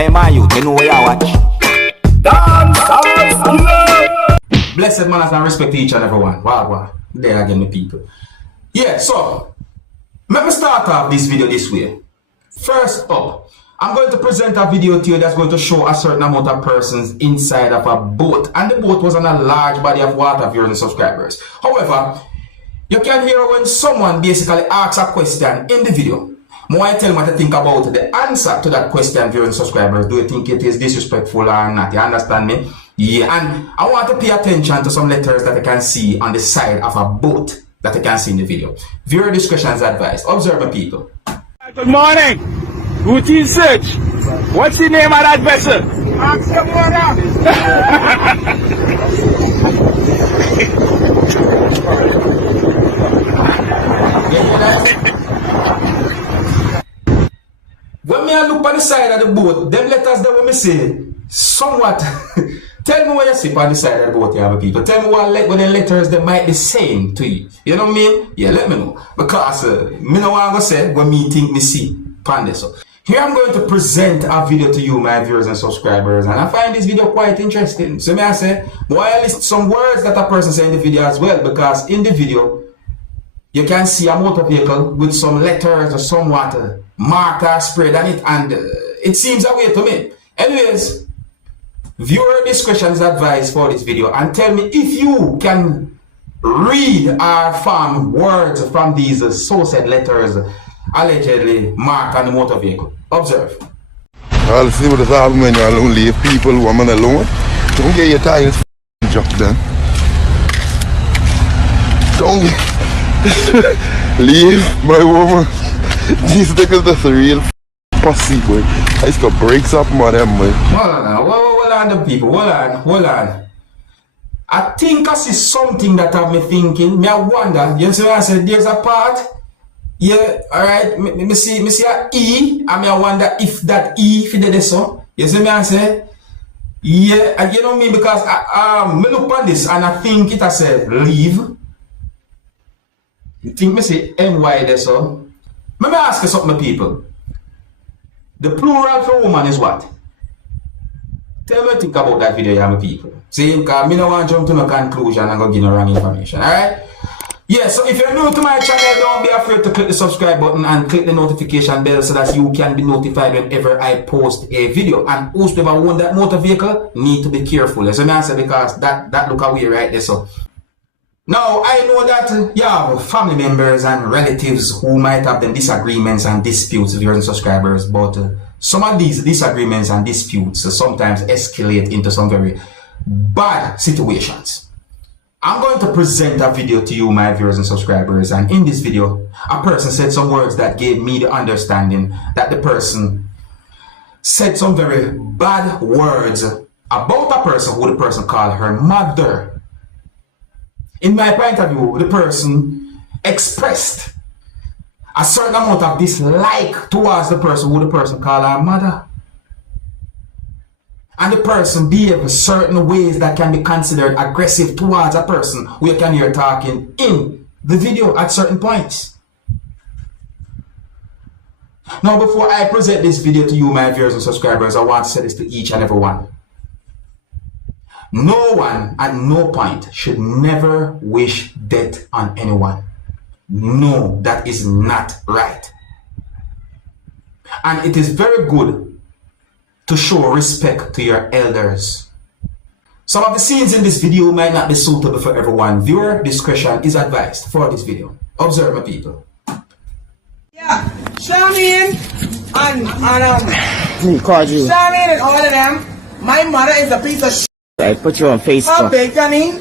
Hey man, you know where you watch. Dancehall skilla. Blessed manners and respect to each and everyone. Wow. There again, the people. Yeah, so let me start off this video this way. First up, I'm going to present a video to you that's going to show a certain amount of persons inside of a boat. And the boat was on a large body of water, viewers and subscribers. However, you can hear when someone basically asks a question in the video. More I tell me to think about the answer to that question, viewers and subscribers. Do you think it is disrespectful or not? You understand me? Yeah, and I want to pay attention to some letters that I can see on the side of a boat that I can see in the video. Viewer discretion is advised. Observe the people. Good morning. Routine search. What's the name of that vessel? Ask your mother. When me look on the side of the boat, them letters that me say somewhat. Tell me what you see on the side of the boat, you have people. Tell me what the letters they might be saying to you. You know what I mean? Yeah, let me know. Because me know what I'm going to say when me think me see on this. So, here I'm going to present a video to you, my viewers and subscribers. And I find this video quite interesting. So may I say, why I list some words that a person say in the video as well. Because in the video, you can see a motor vehicle with some letters or somewhat marker spread on it. And it seems a way to me. Anyways, viewer discretion is advised for this video, and tell me if you can read or form words from these so-said letters allegedly marked on the motor vehicle. Observe. I'll see what is happening when you alone leave people who are alone. Don't get your tires job done. Don't leave my woman. These niggas that's a real pussy boy. I just got breaks up on them boy. Hold on, the people. Hold on. I think I see something that have me thinking. Me I wonder. You see what I said? There's a part. Yeah, alright. Me see a E. And me I wonder if that E fit the so. You see me I say? Yeah, you know me because me look at this and I think it I said leave. You think me say NY there so? Let me ask you something, people. The plural for woman is what? Tell me what you think about that video, my people. See, because I don't want to jump to no conclusion and go give no wrong information, alright? Yeah, so if you're new to my channel, don't be afraid to click the subscribe button and click the notification bell so that you can be notified whenever I post a video. And also, if I own that motor vehicle, need to be careful. So I say because that look away right there, so. Now, I know that you have family members and relatives who might have them disagreements and disputes with your subscribers, but some of these disagreements and disputes sometimes escalate into some very bad situations. I'm going to present a video to you, my viewers and subscribers, and in this video, a person said some words that gave me the understanding that the person said some very bad words about a person who the person called her mother. In my point of view, the person expressed a certain amount of dislike towards the person who the person called her mother. And the person behaved certain ways that can be considered aggressive towards a person who you can hear talking in the video at certain points. Now, before I present this video to you, my viewers and subscribers, I want to say this to each and every one. No one at no point should never wish death on anyone. No, that is not right. And it is very good to show respect to your elders. Some of the scenes in this video might not be suitable for everyone. Viewer discretion is advised for this video. Observe, my people. Yeah, Charmaine and Charmaine and all of them. My mother is a piece of shit. I put you on Facebook. Her bacony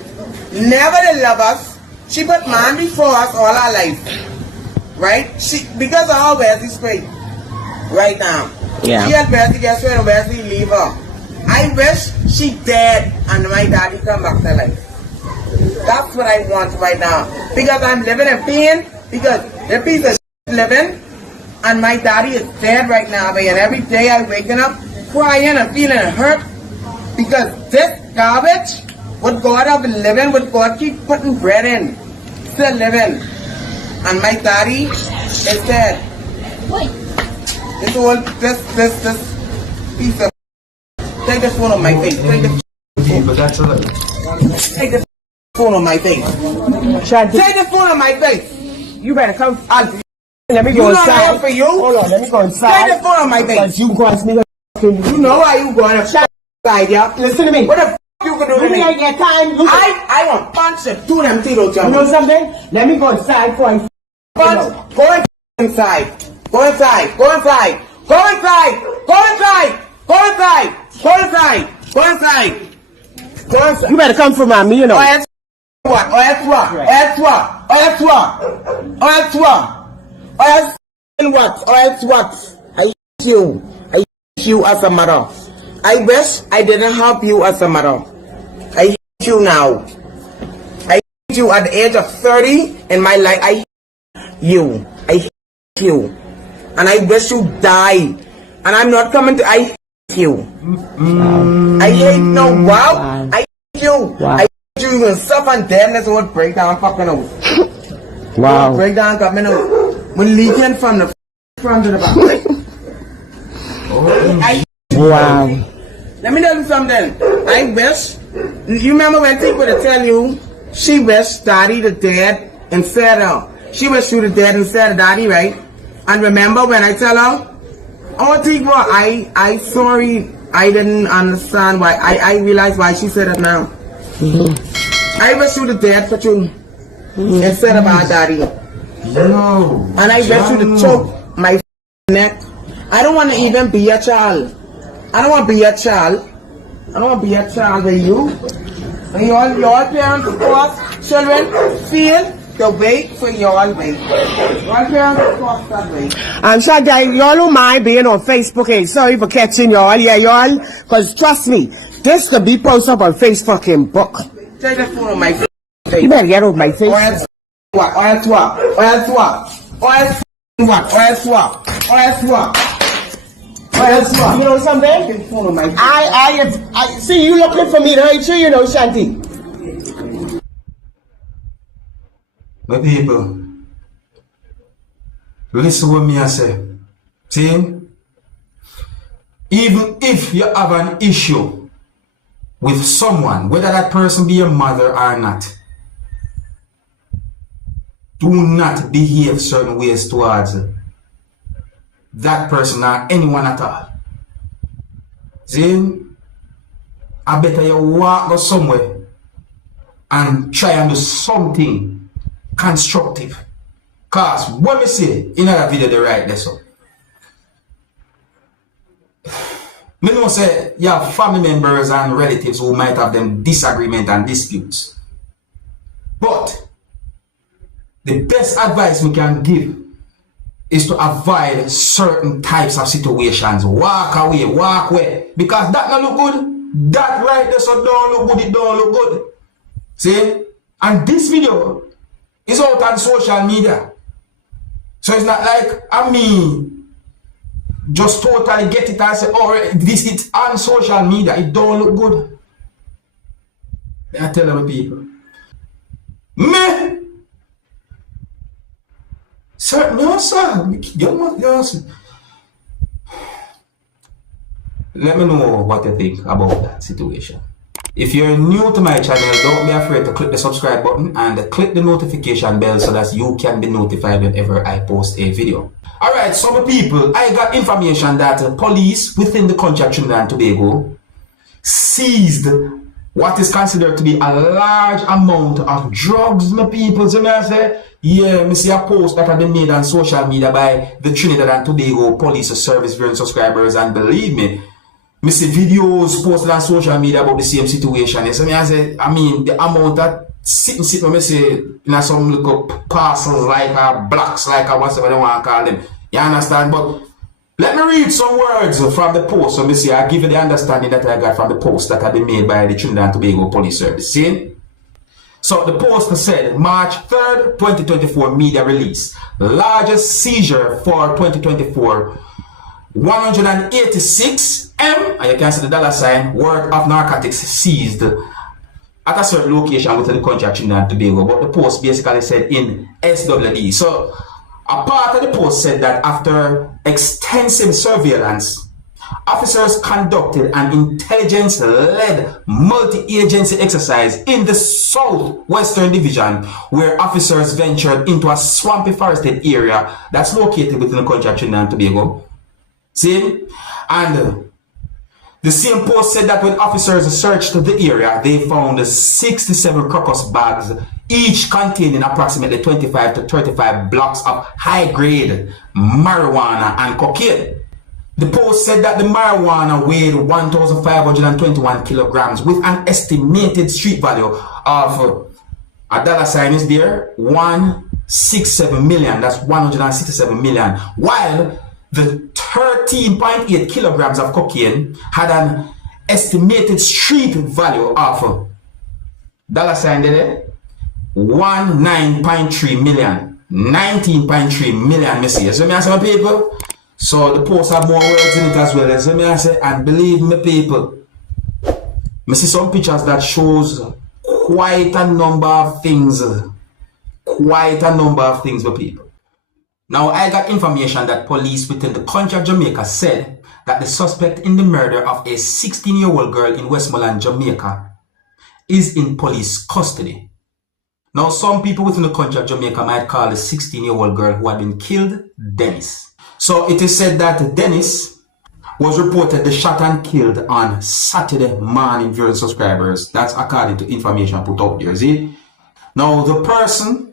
never did love us. She put man before us all our life. Right? She because of her Wesley straight. Right now. Yeah. She had Wesley get straight and Wesley leave her. I wish she dead and my daddy come back to life. That's what I want right now. Because I'm living in pain. Because the piece of shit living and my daddy is dead right now. And every day I'm waking up crying and feeling hurt. Because this garbage, what God have been living, what God keep putting bread in, still living. And my daddy is dead. This piece of. Take the phone on my face. Take the People, that's a lot. take the phone on my face. Shanti, Take the phone on my face. you better come. Let me You go know I am inside. for you. Hold on, let me go inside. Take the phone on my face. Because you go ask me. You know why you going outside, yeah? Listen to me. What the f you can do to You me? ain't get time. You I want punch the two them teeth out know something? Let me go inside for a Punch. Go inside. Go inside. Go inside. Go inside. Go inside. Go inside. Go inside. Go inside. Go inside. You better come for me, you know. Oh, that's what? Oh, that's what? Oh, that's what? Oh, that's what? Oh, that's what? Oh, that's what? Oh, that's what? I hate you. I hate you as a mother. I wish I didn't have you as a mother. I hate you now. I hate you at the age of 30 in my life. I hate you. I hate you. And I wish you die. And I'm not coming to. I hate you. I hate no wow. I hate you. I hate you. You're gonna suffer and deadness would break down fucking out. Wow. Break down coming out. We're leaking from the front to the back. I Wow. Let me tell you something. I wish. You remember when people would tell you she wished daddy the dead instead of. She wished you the dead instead of daddy, right? And remember when I tell her, oh, Tigwa, I sorry, I didn't understand why. I realized why she said it now. I wish you the dead for you instead of our daddy. No. And I wish you to choke my neck. I don't want to even be a child. I don't want to be a child. I don't want to be a child with you. And your parents, of course, children, feel the wait for your wait. Your parents, of course, that wait. I'm sure that y'all don't mind being on Facebook. Hey, sorry for catching y'all. Yeah, y'all. Because trust me, this could be posted up on Facebook and book. Take the phone on my face. You better get off my face. Or else what? Or else what? Or else what? Or else what? Or else what? Or else what? Or else what? You know something? Take the phone on my face. I see you looking for me to hurt you, you know, Shanti. My people, listen what me I say. See? Even if you have an issue with someone, whether that person be your mother or not, do not behave certain ways towards that person or anyone at all. See? I better you walk go somewhere and try and do something constructive. Cause what me say in that video they write this up. Me know say you have family members and relatives who might have them disagreement and disputes. But the best advice we can give is to avoid certain types of situations. Walk away. Because that don't look good. That right there so don't look good, it don't look good. See? And this video is out on social media. So it's not like just totally get it and say, oh, this is on social media. It don't look good. I tell them people. Me? Certainly, yes. Let me know what you think about that situation. If you're new to my channel, don't be afraid to click the subscribe button and click the notification bell so that you can be notified whenever I post a video. Alright, some people, I got information that police within the country of Trinidad and Tobago seized what is considered to be a large amount of drugs, my people. So I say, yeah, I see a post that have been made on social media by the Trinidad and Tobago Police Service viewing subscribers, and believe me, I see videos posted on social media about the same situation. So I say, the amount that sitting, I say, in some little parcels like blocks, like whatever they want to call them. You understand? But let me read some words from the post. So see, I give you the understanding that I got from the post that have been made by the Trinidad and Tobago Police Service. See? So the post said, March 3rd, 2024 media release. Largest seizure for 2024. 186 M, and you can see the dollar sign, worth of narcotics seized at a certain location within the country of Trinidad and Tobago. But the post basically said in SWD. So a part of the post said that after extensive surveillance officers conducted an intelligence-led multi-agency exercise in the Southwestern Division, where officers ventured into a swampy forested area that's located within the country of Trinidad and Tobago. See? And the same post said that when officers searched the area, they found 67 crocus bags, each containing approximately 25 to 35 blocks of high-grade marijuana and cocaine. The post said that the marijuana weighed 1,521 kilograms with an estimated street value of a dollar sign is there, 167 million, that's 167 million, while the 13.8 kilograms of cocaine had an estimated street value of dollar sign there, 19.3 million, 19.3 million, me see. So me ask my people, so the post have more words in it as well. So me I say, and believe me people, me see some pictures that shows quite a number of things for people. Now, I got information that police within the country of Jamaica said that the suspect in the murder of a 16-year-old girl in Westmoreland, Jamaica, is in police custody. Now, some people within the country of Jamaica might call the 16-year-old girl who had been killed Dennis. So it is said that Dennis was reportedly shot and killed on Saturday morning, viewers and subscribers. That's according to information put out there, see? Now, the person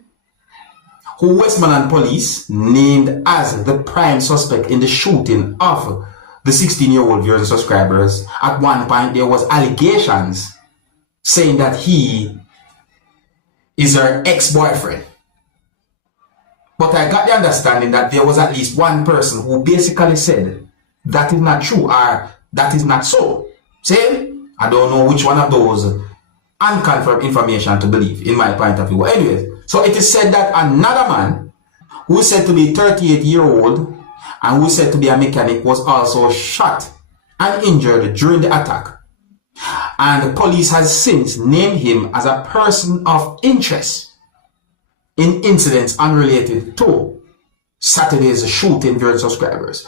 who Westmoreland police named as the prime suspect in the shooting of the 16-year-old viewers and subscribers, at one point there was allegations saying that he is her ex-boyfriend. But I got the understanding that there was at least one person who basically said that is not true or that is not so. See? I don't know which one of those unconfirmed information to believe in my point of view. Anyways, so it is said that another man who is said to be 38-year-old and who is said to be a mechanic was also shot and injured during the attack. And the police has since named him as a person of interest in incidents unrelated to Saturday's shooting, viewers and subscribers.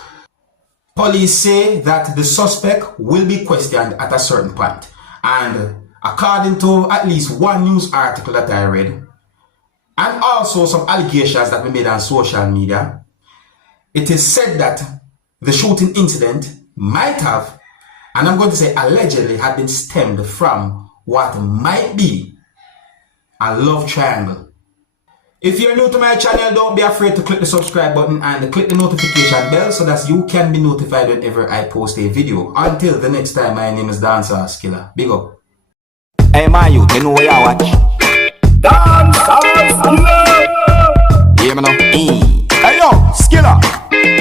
Police say that the suspect will be questioned at a certain point. And according to at least one news article that I read, and also some allegations that were made on social media, it is said that the shooting incident might have, and I'm going to say allegedly, had been stemmed from what might be a love triangle. If you're new to my channel, don't be afraid to click the subscribe button and click the notification bell so that you can be notified whenever I post a video. Until the next time, my name is Dancehall Skilla. Big up. Hey, my youth, you know where you watch.